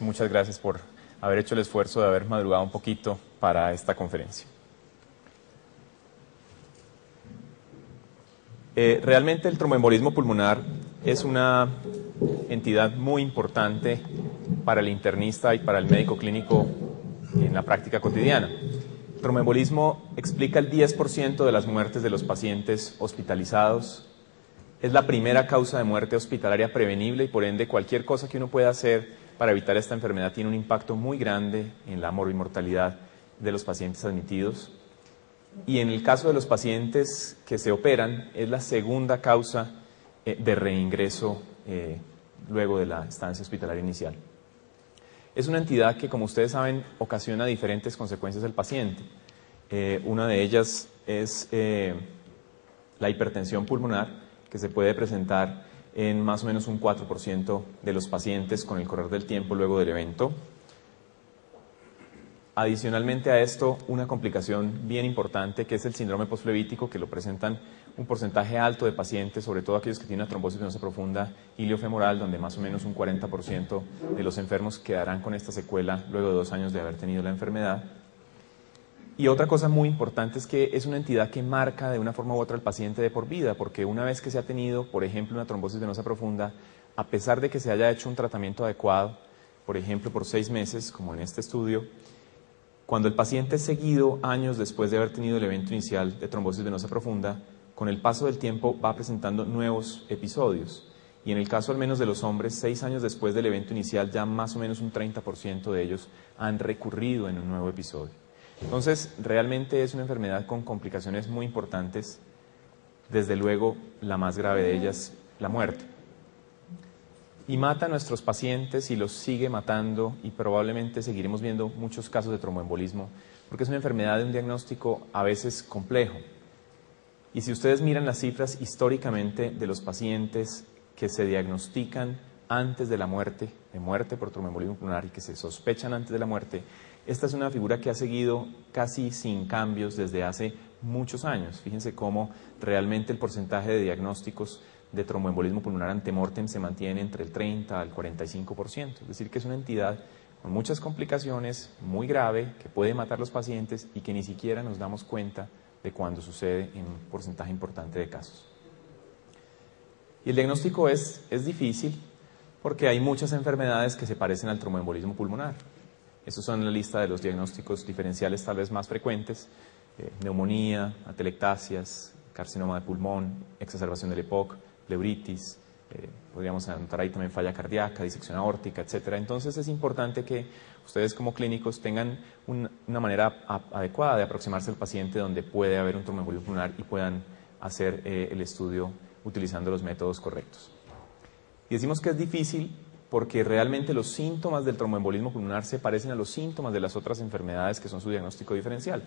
Muchas gracias por haber hecho el esfuerzo de haber madrugado un poquito para esta conferencia. Realmente el tromboembolismo pulmonar es una entidad muy importante para el internista y para el médico clínico en la práctica cotidiana. El tromboembolismo explica el 10% de las muertes de los pacientes hospitalizados. Es la primera causa de muerte hospitalaria prevenible y por ende cualquier cosa que uno pueda hacer para evitar esta enfermedad tiene un impacto muy grande en la morbimortalidad de los pacientes admitidos. Y en el caso de los pacientes que se operan, es la segunda causa de reingreso luego de la estancia hospitalaria inicial. Es una entidad que, como ustedes saben, ocasiona diferentes consecuencias del paciente. Una de ellas es la hipertensión pulmonar, que se puede presentar en más o menos un 4% de los pacientes con el correr del tiempo luego del evento. Adicionalmente a esto, una complicación bien importante que es el síndrome postflevítico, que lo presentan un porcentaje alto de pacientes, sobre todo aquellos que tienen una trombosis venosa profunda iliofemoral, donde más o menos un 40% de los enfermos quedarán con esta secuela luego de 2 años de haber tenido la enfermedad. Y otra cosa muy importante es que es una entidad que marca de una forma u otra al paciente de por vida, porque una vez que se ha tenido, por ejemplo, una trombosis venosa profunda, a pesar de que se haya hecho un tratamiento adecuado, por ejemplo, por 6 meses, como en este estudio, cuando el paciente es seguido años después de haber tenido el evento inicial de trombosis venosa profunda, con el paso del tiempo va presentando nuevos episodios. Y en el caso al menos de los hombres, 6 años después del evento inicial, ya más o menos un 30% de ellos han recurrido en un nuevo episodio. Entonces, realmente es una enfermedad con complicaciones muy importantes, desde luego la más grave de ellas, la muerte. Y mata a nuestros pacientes y los sigue matando y probablemente seguiremos viendo muchos casos de tromboembolismo, porque es una enfermedad de un diagnóstico a veces complejo. Y si ustedes miran las cifras históricamente de los pacientes que se diagnostican antes de la muerte, de muerte por tromboembolismo pulmonar y que se sospechan antes de la muerte, esta es una figura que ha seguido casi sin cambios desde hace muchos años. Fíjense cómo realmente el porcentaje de diagnósticos de tromboembolismo pulmonar antemortem se mantiene entre el 30 al 45%. Es decir, que es una entidad con muchas complicaciones, muy grave, que puede matar a los pacientes y que ni siquiera nos damos cuenta de cuando sucede en un porcentaje importante de casos. Y el diagnóstico es difícil porque hay muchas enfermedades que se parecen al tromboembolismo pulmonar. Estos son la lista de los diagnósticos diferenciales tal vez más frecuentes: neumonía, atelectasias, carcinoma de pulmón, exacerbación del EPOC, pleuritis, podríamos anotar ahí también falla cardíaca, disección aórtica, etc. Entonces es importante que ustedes como clínicos tengan una manera adecuada de aproximarse al paciente donde puede haber un tromboembolismo pulmonar y puedan hacer el estudio utilizando los métodos correctos. Y decimos que es difícil porque realmente los síntomas del tromboembolismo pulmonar se parecen a los síntomas de las otras enfermedades que son su diagnóstico diferencial.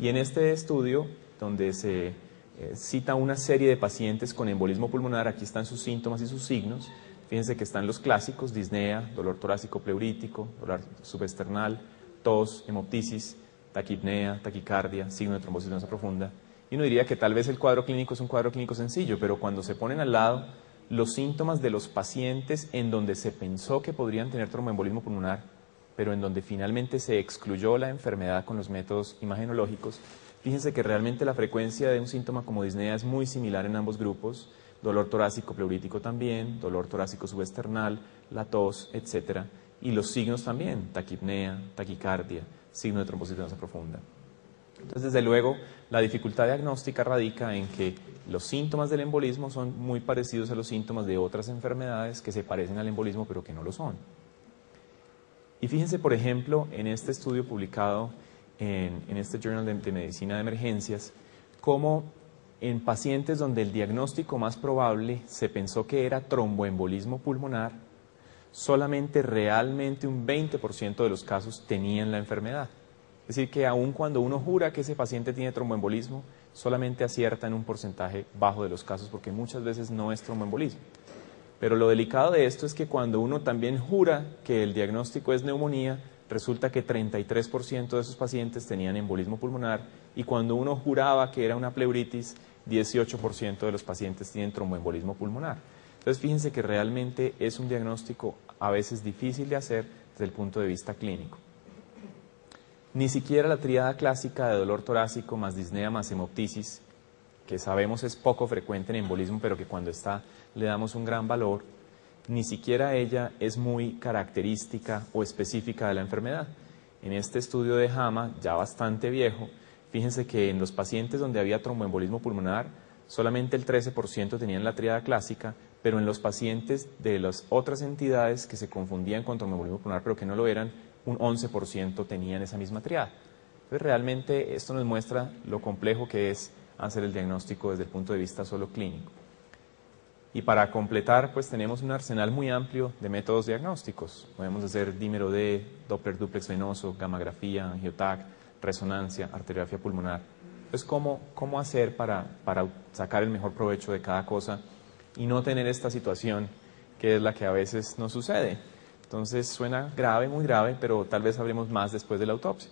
Y en este estudio, donde se cita una serie de pacientes con embolismo pulmonar, aquí están sus síntomas y sus signos. Fíjense que están los clásicos: disnea, dolor torácico pleurítico, dolor subesternal, tos, hemoptisis, taquipnea, taquicardia, signo de trombosis venosa profunda. Y uno diría que tal vez el cuadro clínico es un cuadro clínico sencillo, pero cuando se ponen al lado los síntomas de los pacientes en donde se pensó que podrían tener tromboembolismo pulmonar, pero en donde finalmente se excluyó la enfermedad con los métodos imagenológicos, fíjense que realmente la frecuencia de un síntoma como disnea es muy similar en ambos grupos: dolor torácico pleurítico también, dolor torácico subesternal, la tos, etc. Y los signos también: taquipnea, taquicardia, signo de trombosis venosa profunda. Entonces, desde luego, la dificultad diagnóstica radica en que los síntomas del embolismo son muy parecidos a los síntomas de otras enfermedades que se parecen al embolismo pero que no lo son. Y fíjense, por ejemplo, en este estudio publicado en este Journal de Medicina de Emergencias, cómo en pacientes donde el diagnóstico más probable se pensó que era tromboembolismo pulmonar, solamente realmente un 20% de los casos tenían la enfermedad. Es decir, que aun cuando uno jura que ese paciente tiene tromboembolismo, solamente acierta en un porcentaje bajo de los casos, porque muchas veces no es tromboembolismo. Pero lo delicado de esto es que cuando uno también jura que el diagnóstico es neumonía, resulta que 33% de esos pacientes tenían embolismo pulmonar, y cuando uno juraba que era una pleuritis, 18% de los pacientes tienen tromboembolismo pulmonar. Entonces fíjense que realmente es un diagnóstico a veces difícil de hacer, desde el punto de vista clínico. Ni siquiera la tríada clásica de dolor torácico más disnea más hemoptisis, que sabemos es poco frecuente en embolismo, pero que cuando está le damos un gran valor, ni siquiera ella es muy característica o específica de la enfermedad. En este estudio de JAMA, ya bastante viejo, fíjense que en los pacientes donde había tromboembolismo pulmonar, solamente el 13% tenían la tríada clásica, pero en los pacientes de las otras entidades que se confundían con tromboembolismo pulmonar pero que no lo eran, un 11% tenían esa misma tríada. Entonces realmente esto nos muestra lo complejo que es hacer el diagnóstico desde el punto de vista solo clínico. Y para completar, pues tenemos un arsenal muy amplio de métodos diagnósticos. Podemos hacer dímero D, Doppler dúplex venoso, gammagrafía, angiotac, resonancia, arteriografía pulmonar. Entonces, ¿cómo hacer para sacar el mejor provecho de cada cosa y no tener esta situación que es la que a veces nos sucede? Entonces, suena grave, muy grave, pero tal vez hablemos más después de la autopsia.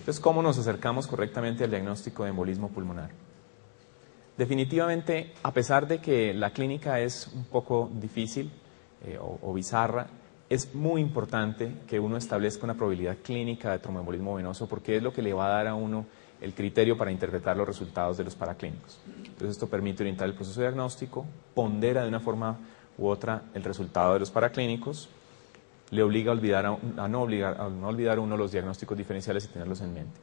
Entonces, ¿cómo nos acercamos correctamente al diagnóstico de embolismo pulmonar? Definitivamente, a pesar de que la clínica es un poco difícil o bizarra, es muy importante que uno establezca una probabilidad clínica de tromboembolismo venoso porque es lo que le va a dar a uno el criterio para interpretar los resultados de los paraclínicos. Entonces, esto permite orientar el proceso diagnóstico, pondera de una forma u otra el resultado de los paraclínicos, le obliga a no olvidar uno los diagnósticos diferenciales y tenerlos en mente.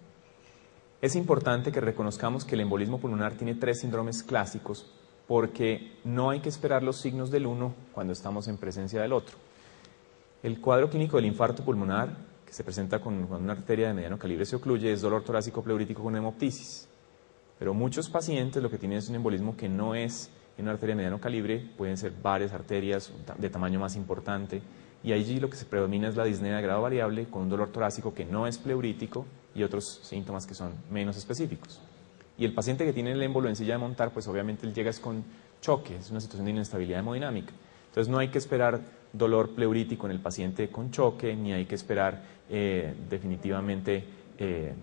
Es importante que reconozcamos que el embolismo pulmonar tiene 3 síndromes clásicos porque no hay que esperar los signos del uno cuando estamos en presencia del otro. El cuadro clínico del infarto pulmonar, que se presenta con una arteria de mediano calibre se ocluye, es dolor torácico pleurítico con hemoptisis. Pero muchos pacientes lo que tienen es un embolismo que no es en una arteria de mediano calibre, pueden ser varias arterias de tamaño más importante, y allí lo que se predomina es la disnea de grado variable con un dolor torácico que no es pleurítico y otros síntomas que son menos específicos. Y el paciente que tiene el émbolo en silla de montar, pues obviamente él llega con choque, es una situación de inestabilidad hemodinámica. Entonces no hay que esperar dolor pleurítico en el paciente con choque, ni hay que esperar definitivamente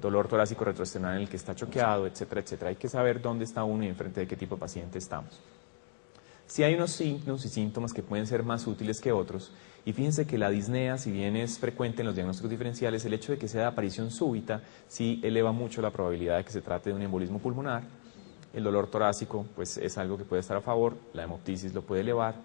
dolor torácico retroesternal en el que está choqueado, etcétera, etcétera. Hay que saber dónde está uno y enfrente de qué tipo de paciente estamos. Sí hay unos signos y síntomas que pueden ser más útiles que otros, y fíjense que la disnea, si bien es frecuente en los diagnósticos diferenciales, el hecho de que sea de aparición súbita sí eleva mucho la probabilidad de que se trate de un embolismo pulmonar. El dolor torácico pues es algo que puede estar a favor, la hemoptisis lo puede elevar,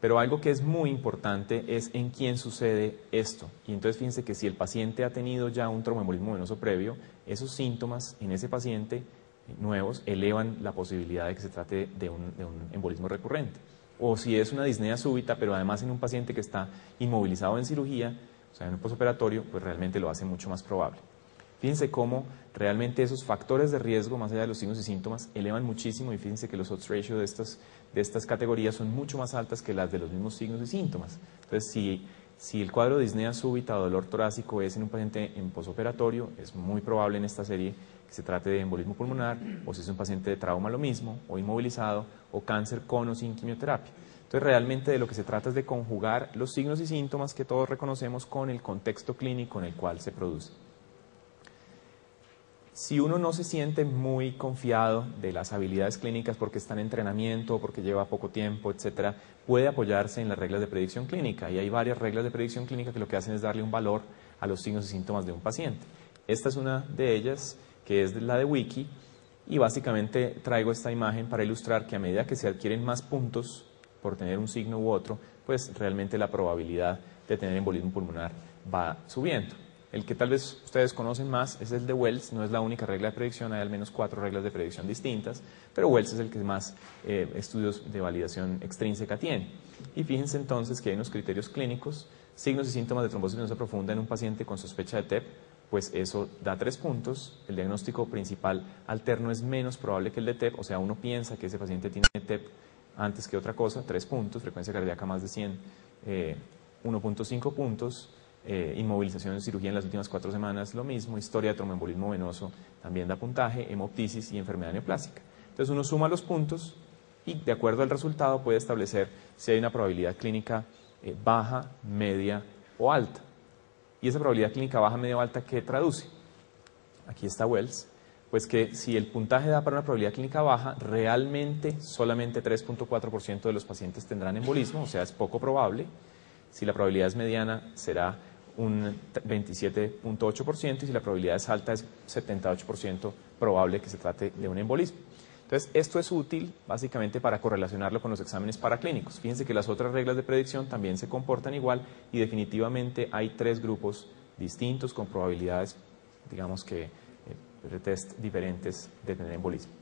pero algo que es muy importante es en quién sucede esto. Y entonces fíjense que si el paciente ha tenido ya un tromboembolismo venoso previo, esos síntomas en ese paciente nuevos elevan la posibilidad de que se trate de un embolismo recurrente. O si es una disnea súbita, pero además en un paciente que está inmovilizado en cirugía, o sea, en un postoperatorio, pues realmente lo hace mucho más probable. Fíjense cómo realmente esos factores de riesgo, más allá de los signos y síntomas, elevan muchísimo, y fíjense que los odds ratio de estas categorías son mucho más altas que las de los mismos signos y síntomas. Entonces, si el cuadro de disnea súbita o dolor torácico es en un paciente en postoperatorio, es muy probable en esta serie que se trate de embolismo pulmonar, o si es un paciente de trauma lo mismo, o inmovilizado, o cáncer con o sin quimioterapia. Entonces realmente de lo que se trata es de conjugar los signos y síntomas que todos reconocemos con el contexto clínico en el cual se produce. Si uno no se siente muy confiado de las habilidades clínicas porque está en entrenamiento, porque lleva poco tiempo, etcétera, puede apoyarse en las reglas de predicción clínica, y hay varias reglas de predicción clínica que lo que hacen es darle un valor a los signos y síntomas de un paciente. Esta es una de ellas, que es la de Wiki, y básicamente traigo esta imagen para ilustrar que a medida que se adquieren más puntos por tener un signo u otro, pues realmente la probabilidad de tener embolismo pulmonar va subiendo. El que tal vez ustedes conocen más es el de Wells, no es la única regla de predicción, hay al menos 4 reglas de predicción distintas, pero Wells es el que más estudios de validación extrínseca tiene. Y fíjense entonces que hay unos criterios clínicos, signos y síntomas de trombosis venosa profunda en un paciente con sospecha de TEP, pues eso da 3 puntos, el diagnóstico principal alterno es menos probable que el de TEP, o sea, uno piensa que ese paciente tiene TEP antes que otra cosa, 3 puntos, frecuencia cardíaca más de 100, 1.5 puntos, inmovilización en cirugía en las últimas 4 semanas, lo mismo, historia de tromboembolismo venoso también da puntaje, hemoptisis y enfermedad neoplásica. Entonces uno suma los puntos y de acuerdo al resultado puede establecer si hay una probabilidad clínica baja, media o alta. Y esa probabilidad clínica baja, media o alta, ¿qué traduce? Aquí está Wells, pues que si el puntaje da para una probabilidad clínica baja, realmente solamente 3.4% de los pacientes tendrán embolismo, o sea, es poco probable. Si la probabilidad es mediana, será un 27.8% y si la probabilidad es alta, es 78% probable que se trate de un embolismo. Entonces, esto es útil básicamente para correlacionarlo con los exámenes paraclínicos. Fíjense que las otras reglas de predicción también se comportan igual y definitivamente hay 3 grupos distintos con probabilidades, digamos que, pretest diferentes de tener embolismo.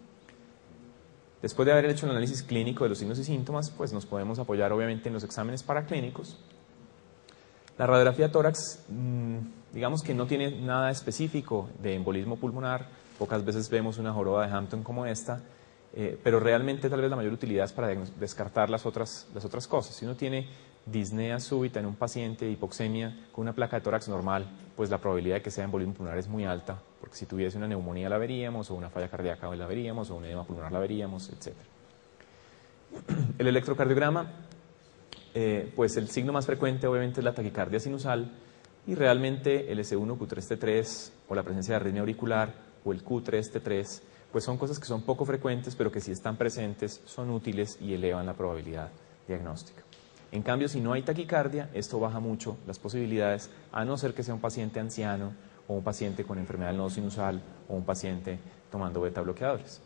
Después de haber hecho el análisis clínico de los signos y síntomas, pues nos podemos apoyar obviamente en los exámenes paraclínicos. La radiografía tórax, digamos que no tiene nada específico de embolismo pulmonar, pocas veces vemos una joroba de Hampton como esta, pero realmente tal vez la mayor utilidad es para descartar las otras cosas. Si uno tiene disnea súbita en un paciente, hipoxemia con una placa de tórax normal, pues la probabilidad de que sea embolismo pulmonar es muy alta, porque si tuviese una neumonía la veríamos, o una falla cardíaca la veríamos, o un edema pulmonar la veríamos, etc. El electrocardiograma, pues el signo más frecuente obviamente es la taquicardia sinusal, y realmente el S1 Q3T3 o la presencia de arritmia auricular o el Q3T3, pues son cosas que son poco frecuentes, pero que si están presentes son útiles y elevan la probabilidad diagnóstica. En cambio, si no hay taquicardia, esto baja mucho las posibilidades, a no ser que sea un paciente anciano o un paciente con enfermedad del nodo sinusal o un paciente tomando beta bloqueadores.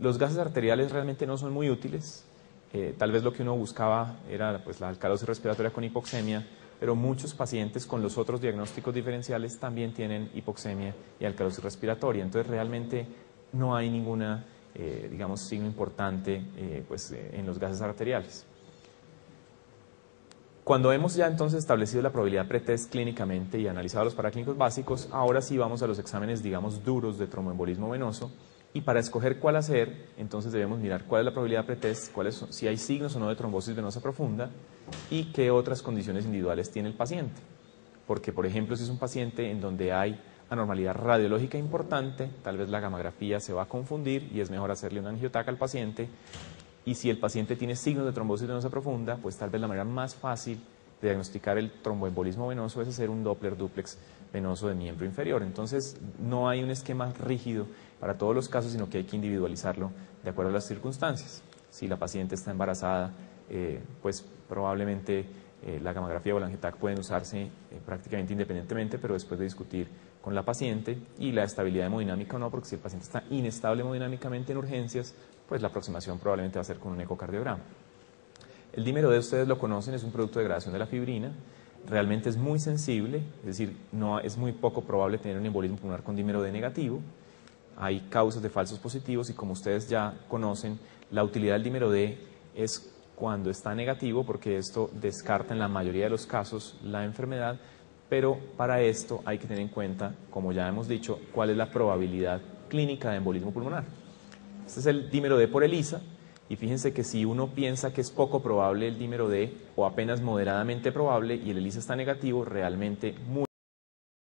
Los gases arteriales realmente no son muy útiles. Tal vez lo que uno buscaba era pues, la alcalosis respiratoria con hipoxemia, pero muchos pacientes con los otros diagnósticos diferenciales también tienen hipoxemia y alcalosis respiratoria. Entonces, realmente no hay ninguna, digamos, signo importante en los gases arteriales. Cuando hemos ya entonces establecido la probabilidad pretest clínicamente y analizado los paraclínicos básicos, ahora sí vamos a los exámenes, digamos, duros de tromboembolismo venoso. Y para escoger cuál hacer, entonces debemos mirar cuál es la probabilidad pretest, si hay signos o no de trombosis venosa profunda y qué otras condiciones individuales tiene el paciente. Porque, por ejemplo, si es un paciente en donde hay anormalidad radiológica importante, tal vez la gamografía se va a confundir y es mejor hacerle una angiotaca al paciente. Y si el paciente tiene signos de trombosis venosa profunda, pues tal vez la manera más fácil de diagnosticar el tromboembolismo venoso es hacer un Doppler dúplex venoso de miembro inferior. Entonces, no hay un esquema rígido para todos los casos, sino que hay que individualizarlo de acuerdo a las circunstancias. Si la paciente está embarazada, pues probablemente la gamografía o la angiotac pueden usarse prácticamente independientemente, pero después de discutir con la paciente, y la estabilidad hemodinámica o no, porque si el paciente está inestable hemodinámicamente en urgencias, pues la aproximación probablemente va a ser con un ecocardiograma. El dímero D, ustedes lo conocen, es un producto de degradación de la fibrina, realmente es muy sensible, es decir, no, es muy poco probable tener un embolismo pulmonar con dímero D negativo. Hay causas de falsos positivos y como ustedes ya conocen, la utilidad del dímero D es cuando está negativo, porque esto descarta en la mayoría de los casos la enfermedad, pero para esto hay que tener en cuenta, como ya hemos dicho, cuál es la probabilidad clínica de embolismo pulmonar. Este es el dímero D por ELISA, y fíjense que si uno piensa que es poco probable el dímero D o apenas moderadamente probable y el ELISA está negativo, realmente muy